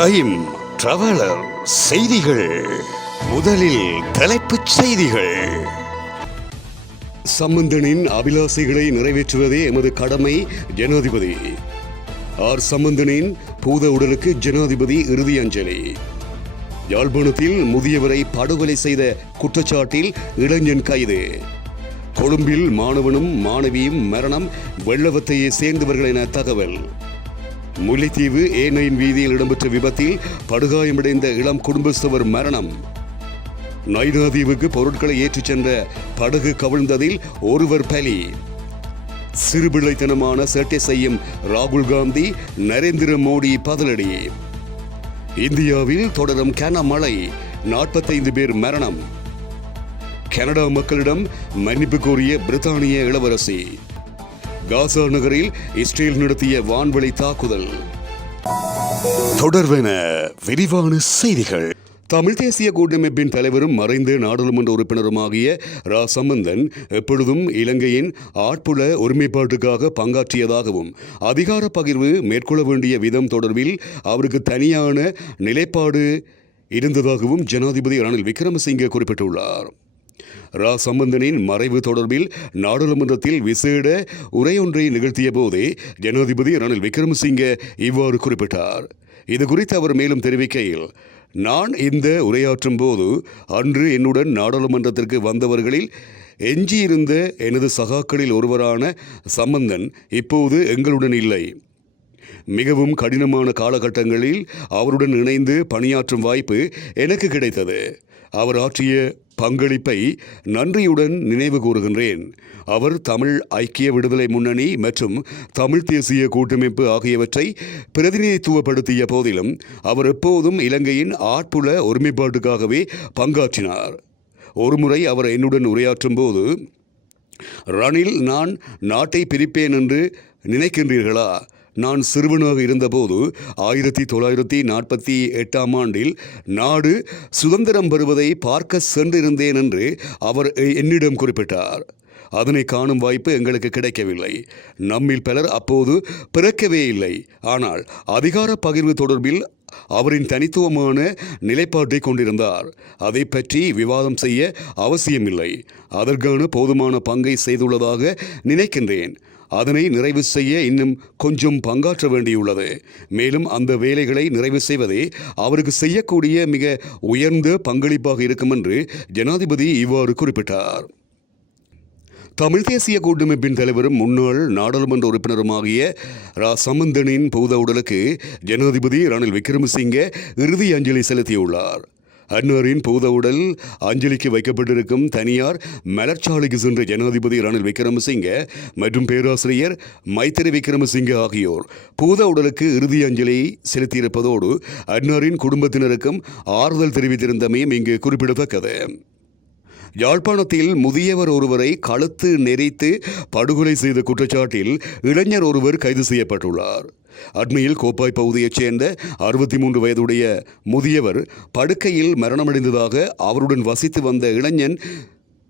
Time traveller செய்திகள். முதலில் தலைப்புச் செய்திகள். சம்பந்தனின் அபிலாசைகளை நிறைவேற்றுவதே எமது கடமை. ஜனாதிபதி ஆர். சம்பந்தனின் பூத உடலுக்கு ஜனாதிபதி இறுதி அஞ்சலி. யாழ்ப்பாணத்தில் முதியவரை படுகொலை செய்த குற்றச்சாட்டில் இளைஞன் கைது. கொழும்பில் மாணவனும் மாணவியும் மரணம், வெள்ளவத்தையை சேர்ந்தவர்கள் என தகவல். முல்லைத்தீவு A9 வீதியில் இடம்பெற்ற விபத்தில் படுகாயமடைந்த இளம் குடும்பஸ்தவர் மரணம். நைனாதீவுக்கு பொருட்களை ஏற்றிச் சென்ற படகு கவிழ்ந்ததில் ஒருவர் பலி. சிறுபிள்ளைத்தனமான சேட்டை செய்யும் ராகுல் காந்தி, நரேந்திர மோடி பதிலடி. இந்தியாவில் தொடரும் கனமழை, 45 பேர் மரணம். கனடா மக்களிடம் மன்னிப்பு கோரிய பிரித்தானிய இளவரசி. காசா நகரில் இஸ்ரேல் நடத்திய வான்வழி தாக்குதல். தொடர்வென விரிவான செய்திகள். தமிழ் தேசிய கூட்டமைப்பின் தலைவரும் மறைந்த நாடாளுமன்ற உறுப்பினருமாகிய ரா. சம்பந்தன் எப்பொழுதும் இலங்கையின் ஆட்புல ஒருமைப்பாட்டுக்காக பங்காற்றியதாகவும் அதிகார பகிர்வு மேற்கொள்ள வேண்டிய விதம் தொடர்பில் அவருக்கு தனியான நிலைப்பாடு இருந்ததாகவும் ஜனாதிபதி ரணில் விக்ரமசிங்கே குறிப்பிட்டுள்ளார். ரா. சம்பந்தனின் மறைவு தொடர்பில் நாடாளுமன்றத்தில் விசேட உரையொன்றை நிகழ்த்திய போதே ஜனாதிபதி ரணில் விக்ரமசிங்கே இவ்வாறு குறிப்பிட்டார். இது குறித்து அவர் மேலும் தெரிவிக்கையில், நான் இந்த உரையாற்றும் போது அன்று என்னுடன் நாடாளுமன்றத்திற்கு வந்தவர்களில் எஞ்சியிருந்த எனது சகாக்களில் ஒருவரான சம்பந்தன் இப்போது எங்களுடன் இல்லை. மிகவும் கடினமான காலகட்டங்களில் அவருடன் இணைந்து பணியாற்றும் வாய்ப்பு எனக்கு கிடைத்தது. அவர் ஆற்றிய பங்களிப்பை நன்றியுடன் நினைவு கூறுகின்றேன். அவர் தமிழ் ஐக்கிய விடுதலை முன்னணி மற்றும் தமிழ் தேசிய கூட்டமைப்பு ஆகியவற்றை பிரதிநிதித்துவப்படுத்திய போதிலும் அவர் எப்போதும் இலங்கையின் ஆட்புல ஒருமைப்பாட்டுக்காகவே பங்காற்றினார். ஒருமுறை அவர் என்னுடன் உரையாற்றும் போது, ரணில், நான் நாட்டை பிரிப்பேன் என்று நினைக்கின்றீர்களா? நான் சிறுவனாக இருந்தபோது 1948ஆம் ஆண்டில் நாடு சுதந்திரம் பெறுவதை பார்க்க சென்றிருந்தேன் என்று அவர் என்னிடம் குறிப்பிட்டார். அதனை காணும் வாய்ப்பு எங்களுக்கு கிடைக்கவில்லை. நம்மில் பலர் அப்போது பிறக்கவே இல்லை. ஆனால் அதிகார பகிர்வு தொடர்பில் அவரின் தனித்துவமான நிலைப்பாட்டை கொண்டிருந்தார். அதை பற்றி விவாதம் செய்ய அவசியமில்லை. அதற்கான போதுமான பங்கை செய்துள்ளதாக நினைக்கின்றேன். அதனை நிறைவு செய்ய இன்னும் கொஞ்சம் பங்காற்ற வேண்டியுள்ளது. மேலும் அந்த வேலைகளை நிறைவு செய்வதே அவருக்கு செய்யக்கூடிய மிக உயர்ந்த பங்களிப்பாக இருக்கும் என்று ஜனாதிபதி இவ்வாறு குறிப்பிட்டார். தமிழ் தேசிய கூட்டமைப்பின் தலைவரும் முன்னாள் நாடாளுமன்ற உறுப்பினருமாகிய ரா. சம்பந்தனின் பூத உடலுக்கு ஜனாதிபதி ரணில் விக்ரமசிங்கே இறுதி அஞ்சலி செலுத்தியுள்ளார். அன்னாரின் பூத உடல் அஞ்சலிக்கு வைக்கப்பட்டிருக்கும் தனியார் மலர்ச்சாலைக்கு சென்ற ஜனாதிபதி ரணில் விக்ரமசிங்கே மற்றும் பேராசிரியர் மைத்திரி விக்ரமசிங்கே ஆகியோர் பூத உடலுக்கு இறுதி அஞ்சலி செலுத்தியிருப்பதோடு அன்னாரின் குடும்பத்தினருக்கும் ஆறுதல் தெரிவித்திருந்தமையும் இங்கு குறிப்பிடத்தக்கது. யாழ்ப்பாணத்தில் முதியவர் ஒருவரை கழுத்து நெரித்து படுகொலை செய்த குற்றச்சாட்டில் இளைஞர் ஒருவர் கைது செய்யப்பட்டுள்ளார். அண்மையில் கோப்பாய் பகுதியைச் சேர்ந்த 63 வயதுடைய முதியவர் படுக்கையில் மரணமடைந்ததாக அவருடன் வசித்து வந்த இளைஞன்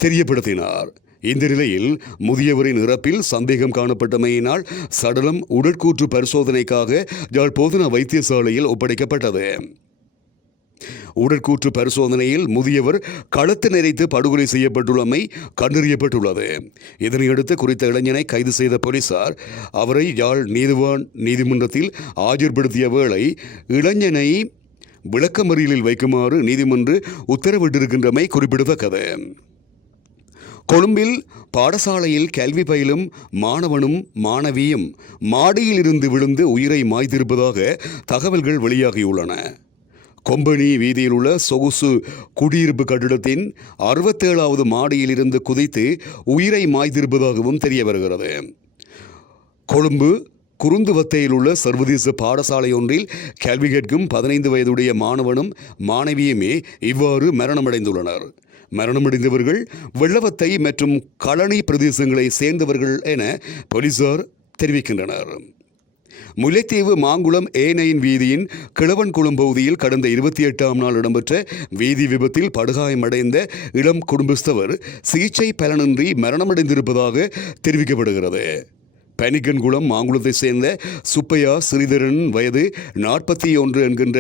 தெரியப்படுத்தினார். இந்த நிலையில் முதியவரின் இறப்பில் சந்தேகம் காணப்பட்டமையினால் சடலம் உடற்கூற்று பரிசோதனைக்காக யாழ் போதனா வைத்தியசாலையில் ஒப்படைக்கப்பட்டது. உடற்கூற்று பரிசோதனையில் முதியவர் கழுத்து நெரித்து படுகொலை செய்யப்பட்டுள்ளமை கண்டறியப்பட்டுள்ளது. இதனையடுத்து குறித்த இளைஞனை கைது செய்த போலீசார் அவரை யாழ் நீதிவான் நீதிமன்றத்தில் ஆஜர்படுத்திய வேளை இளைஞனை விளக்கமறியலில் வைக்குமாறு நீதிமன்றம் உத்தரவிட்டிருக்கின்றமை குறிப்பிடத்தக்கது. கொழும்பில் பாடசாலையில் கல்வி பயிலும் மாணவனும் மாணவியும் மாடியில் இருந்து விழுந்து உயிரை மாய்த்திருப்பதாக தகவல்கள் வெளியாகியுள்ளன. கொம்பனி வீதியில் உள்ள சொகுசு குடியிருப்பு கட்டிடத்தின் 67வது மாடியில் இருந்து குதித்து உயிரை மாய்த்திருப்பதாகவும் தெரிய வருகிறது. கொழும்பு குருந்துவத்தையில் உள்ள சர்வதேச பாடசாலை ஒன்றில் கல்வி கற்கும் 15 வயதுடைய மாணவனும் மாணவியுமே இவ்வாறு மரணமடைந்துள்ளனர். மரணமடைந்தவர்கள் வெள்ளவத்தை மற்றும் களனி பிரதேசங்களை சேர்ந்தவர்கள் என போலீசார் தெரிவிக்கின்றனர். முல்லைத்தீவு மாங்குளம் A9 வீதியின் கிழவன்குளம் பகுதியில் கடந்த 28ஆம் நாள் இடம்பெற்ற வீதி விபத்தில் படுகாயமடைந்த இளம் குடும்பஸ்தவர் சிகிச்சை பலனின்றி மரணமடைந்திருப்பதாக தெரிவிக்கப்படுகிறது. பனிக்கன்குளம் மாங்குளத்தை சேர்ந்த சுப்பையா ஸ்ரீதரன் வயது 41 என்கின்ற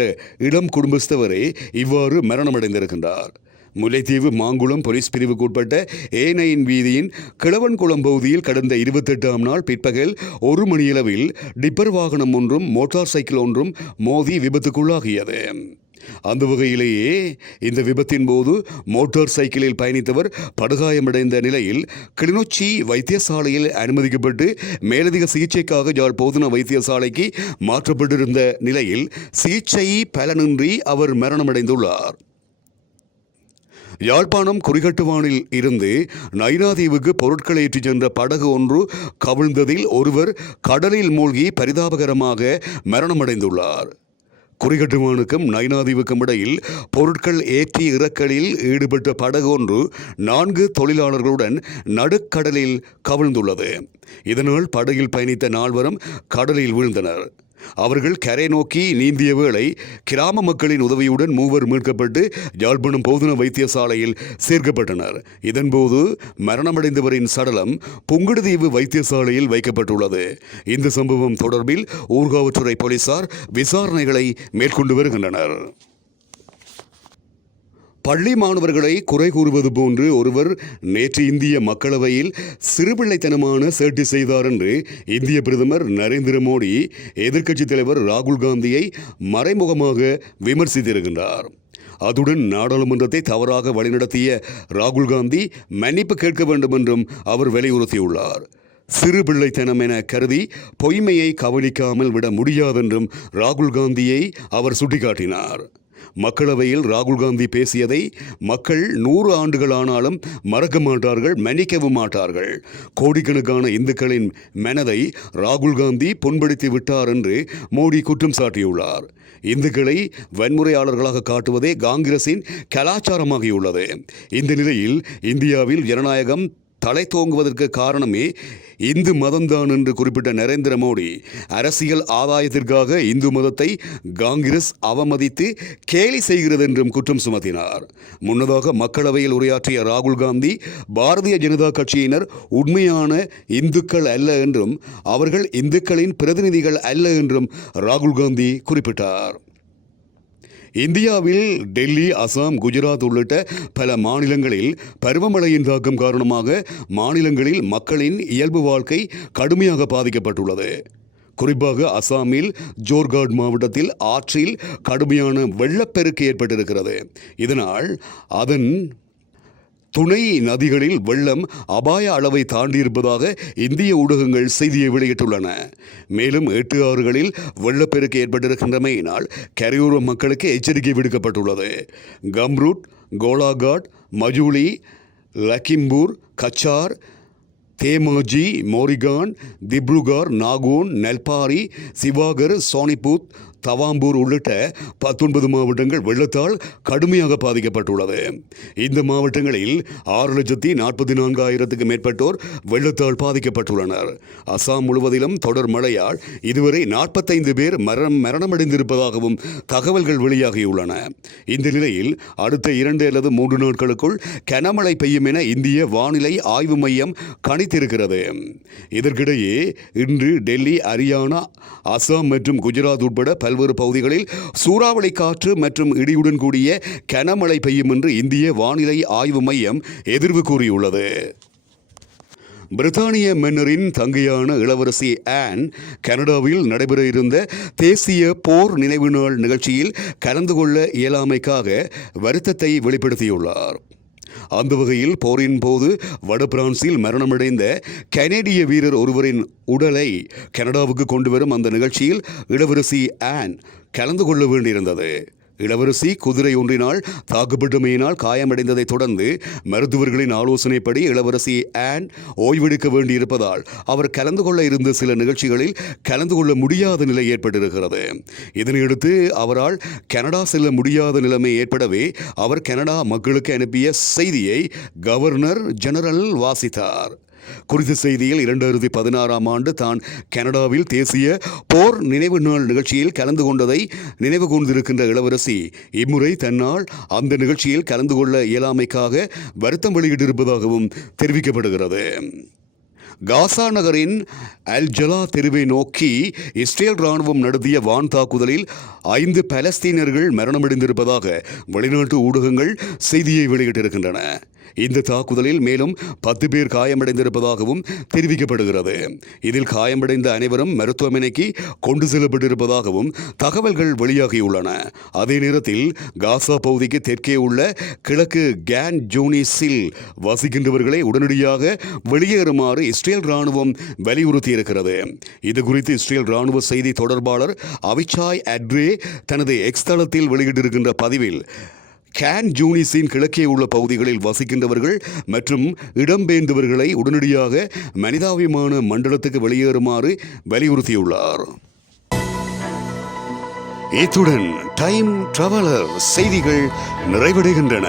இளம் குடும்பஸ்தவரே இவ்வாறு மரணமடைந்திருக்கின்றார். முல்லைத்தீவு மாங்குளம் போலீஸ் பிரிவுக்கு உட்பட்ட A9 வீதியின் கிழவன்குளம் பகுதியில் கடந்த 28ஆம் நாள் பிற்பகல் 1 மணியளவில் டிப்பர் வாகனம் ஒன்றும் மோட்டார் சைக்கிள் ஒன்றும் மோதி விபத்துக்குள்ளாகியது. அந்த வகையிலேயே இந்த விபத்தின் போது மோட்டார் சைக்கிளில் பயணித்தவர் படுகாயமடைந்த நிலையில் கிளிநொச்சி வைத்தியசாலையில் அனுமதிக்கப்பட்டு மேலதிக சிகிச்சைக்காக யாழ் போதனா வைத்தியசாலைக்கு மாற்றப்பட்டிருந்த நிலையில் சிகிச்சை பலனின்றி அவர் மரணமடைந்துள்ளார். யாழ்ப்பாணம் குறிகட்டுவானில் இருந்து நைனாதீவுக்கு பொருட்களை ஏற்றிச் சென்ற படகு ஒன்று கவிழ்ந்ததில் ஒருவர் கடலில் மூழ்கி பரிதாபகரமாக மரணமடைந்துள்ளார். குறிகட்டுவானுக்கும் நைனாதீவுக்கும் இடையில் பொருட்கள் ஏற்றி இறக்கலில் ஈடுபட்ட படகு ஒன்று 4 தொழிலாளர்களுடன் நடுக்கடலில் கவிழ்ந்துள்ளது. இதனால் படகில் பயணித்த 4 கடலில் வீழ்ந்தனர். அவர்கள் கரை நோக்கி நீந்திய வேளை கிராம மக்களின் உதவியுடன் 3 மீட்கப்பட்டு யாழ்ப்பாணம் போதனா வைத்தியசாலையில் சேர்க்கப்பட்டனர். இதன்போது மரணமடைந்தவரின் சடலம் புங்குடுதீவு வைத்தியசாலையில் வைக்கப்பட்டுள்ளது. இந்த சம்பவம் தொடர்பில் ஊர்காவற்றுறை போலீசார் விசாரணைகளை மேற்கொண்டு வருகின்றனர். பள்ளி மாணவர்களை குறை கூறுவது போன்று ஒருவர் நேற்று இந்திய மக்களவையில் சிறுபிள்ளைத்தனமான சேட்டை செய்தார் என்று இந்திய பிரதமர் நரேந்திர மோடி எதிர்க்கட்சித் தலைவர் ராகுல் காந்தியை மறைமுகமாக விமர்சித்திருக்கின்றார். அதுடன் நாடாளுமன்றத்தை தவறாக வழிநடத்திய ராகுல் காந்தி மன்னிப்பு கேட்க வேண்டும் என்றும் அவர் வலியுறுத்தியுள்ளார். சிறு பிள்ளைத்தனம் என கருதி பொய்மையை கவனிக்காமல் விட முடியாதென்றும் ராகுல் காந்தியை அவர் சுட்டிக்காட்டினார். மக்களவையில் ராகுல் காந்தி பேசியதை மக்கள் 100 ஆண்டுகள் ஆனாலும் மறக்க மாட்டார்கள், மன்னிக்கவும் மாட்டார்கள். கோடிக்கணக்கான இந்துக்களின் மனதை ராகுல் காந்தி புண்படுத்தி விட்டார் என்று மோடி குற்றம் சாட்டியுள்ளார். இந்துக்களை வன்முறையாளர்களாக காட்டுவதே காங்கிரசின் கலாச்சாரமாகியுள்ளது. இந்த நிலையில் இந்தியாவில் ஜனநாயகம் தலை தோங்குவதற்கு காரணமே இந்து மதம்தான் என்று குறிப்பிட்ட நரேந்திர மோடி அரசியல் ஆதாயத்திற்காக இந்து மதத்தை காங்கிரஸ் அவமதித்து கேலி செய்கிறது என்றும் குற்றம் சுமத்தினார். முன்னதாக மக்களவையில் உரையாற்றிய ராகுல் காந்தி பாரதிய ஜனதா கட்சியினர் உண்மையான இந்துக்கள் அல்ல என்றும் அவர்கள் இந்துக்களின் பிரதிநிதிகள் அல்ல என்றும் ராகுல் காந்தி குறிப்பிட்டார். இந்தியாவில் டெல்லி, அசாம், குஜராத் உள்ளிட்ட பல மாநிலங்களில் பருவமழையின் தாக்கம் காரணமாக மாநிலங்களில் மக்களின் இயல்பு வாழ்க்கை கடுமையாக பாதிக்கப்பட்டுள்ளது. குறிப்பாக அசாமில் ஜோர்காட் மாவட்டத்தில் ஆற்றில் கடுமையான வெள்ளப்பெருக்கு ஏற்பட்டிருக்கிறது. இதனால் அதன் துணை நதிகளில் வெள்ளம் அபாய அளவை தாண்டியிருப்பதாக இந்திய ஊடகங்கள் செய்தியை வெளியிட்டுள்ளன. மேலும் 8 ஆறுகளில் வெள்ளப்பெருக்கு ஏற்பட்டிருக்கின்றமையினால் கரையோர மக்களுக்கு எச்சரிக்கை விடுக்கப்பட்டுள்ளது. கம்ரூட், கோலாகாட், மஜூலி, லக்கிம்பூர், கச்சார், தேமாஜி, மோரிகான், திப்ருகர், நாகோன், நெல்பாரி, சிவாகர், சோனிபூத், தவாம்பூர் உள்ளிட்ட 19 மாவட்டங்கள் வெள்ளத்தால் கடுமையாக பாதிக்கப்பட்டுள்ளது. இந்த மாவட்டங்களில் 6,44,000க்கும் மேற்பட்டோர் வெள்ளத்தால் பாதிக்கப்பட்டுள்ளனர். அசாம் முழுவதிலும் தொடர் மழையால் இதுவரை 45 பேர் மரணமடைந்திருப்பதாகவும் தகவல்கள் வெளியாகியுள்ளன. இந்த நிலையில் அடுத்த 2 அல்லது 3 நாட்களுக்குள் கனமழை பெய்யும் என இந்திய வானிலை ஆய்வு மையம் கணித்திருக்கிறது. இதற்கிடையே இன்று டெல்லி, ஹரியானா, அசாம் மற்றும் குஜராத் உட்பட பல்வேறு பகுதிகளில் சூறாவளி காற்று மற்றும் இடியுடன் கூடிய கனமழை பெய்யும் என்று இந்திய வானிலை ஆய்வு மையம் எதிர்வு கூறியுள்ளது. பிரித்தானிய மன்னரின் தங்கையான இளவரசி ஆன் கனடாவில் நடைபெற இருந்த தேசிய போர் நினைவு நாள் நிகழ்ச்சியில் கலந்து கொள்ள இயலாமைக்காக வருத்தத்தை வெளிப்படுத்தியுள்ளார். அந்த வகையில் போரின் போது வட பிரான்சில் மரணமடைந்த கனேடிய வீரர் ஒருவரின் உடலை கனடாவுக்கு கொண்டு வரும் அந்த நிகழ்ச்சியில் இளவரசி ஆன் கலந்து கொள்ள வேண்டியிருந்தது. இளவரசி குதிரை ஒன்றினால் தாக்கப்பட்டமையினால் காயமடைந்ததை தொடர்ந்து மருத்துவர்களின் ஆலோசனைப்படி இளவரசி ஆன் ஓய்வெடுக்க வேண்டியிருப்பதால் அவர் கலந்து கொள்ள இருந்த சில நிகழ்ச்சிகளில் கலந்து கொள்ள முடியாத நிலை ஏற்பட்டிருக்கிறது. இதனையடுத்து அவரால் கனடா செல்ல முடியாத நிலைமை ஏற்படவே அவர் கனடா மக்களுக்கு அனுப்பிய செய்தியை கவர்னர் ஜெனரல் வாசித்தார். குறித்த செய்தியில் 2016ஆம் ஆண்டு தான் கனடாவில் தேசிய போர் நினைவு நாள் நிகழ்ச்சியில் கலந்து கொண்டதை நினைவு கூர்ந்திருக்கின்ற இளவரசி இம்முறை தன்னால் அந்த நிகழ்ச்சியில் கலந்து கொள்ள இயலாமைக்காக வருத்தம் வெளியிட்டிருப்பதாகவும் தெரிவிக்கப்படுகிறது. காசா நகரின் அல் ஜலா தெருவை நோக்கி இஸ்ரேல் ராணுவம் நடத்திய வான் தாக்குதலில் 5 பலஸ்தீனர்கள் மரணமடைந்திருப்பதாக வெளிநாட்டு ஊடகங்கள் செய்தியை வெளியிட்டிருக்கின்றன. இந்த தாக்குதலில் மேலும் 10 பேர் காயமடைந்திருப்பதாகவும் தெரிவிக்கப்படுகிறது. இதில் காயமடைந்த அனைவரும் மருத்துவமனைக்கு கொண்டு செல்லப்பட்டிருப்பதாகவும் தகவல்கள் வெளியாகியுள்ளன. அதே நேரத்தில் காசா பகுதிக்கு தெற்கே உள்ள கிழக்கு கேன் ஜூனிஸில் வசிக்கின்றவர்களை உடனடியாக வெளியேறுமாறு இஸ்ரேல் ராணுவம் வலியுறுத்தியிருக்கிறது. இது குறித்து இஸ்ரேல் ராணுவ செய்தி தொடர்பாளர் அவிச்சாய் அட்ரே தனது எக்ஸ் தளத்தில் வெளியிட்டிருக்கின்ற பதிவில் கேன் ஜூனிஸின் கிழக்கே உள்ள பகுதிகளில் வசிக்கின்றவர்கள் மற்றும் இடம்பெயர்ந்தவர்களை உடனடியாக மனிதாபிமான மண்டலத்துக்கு வெளியேறுமாறு வலியுறுத்தியுள்ளார். இத்துடன் டைம் டிராவலர் செய்திகள் நிறைவடைகின்றன.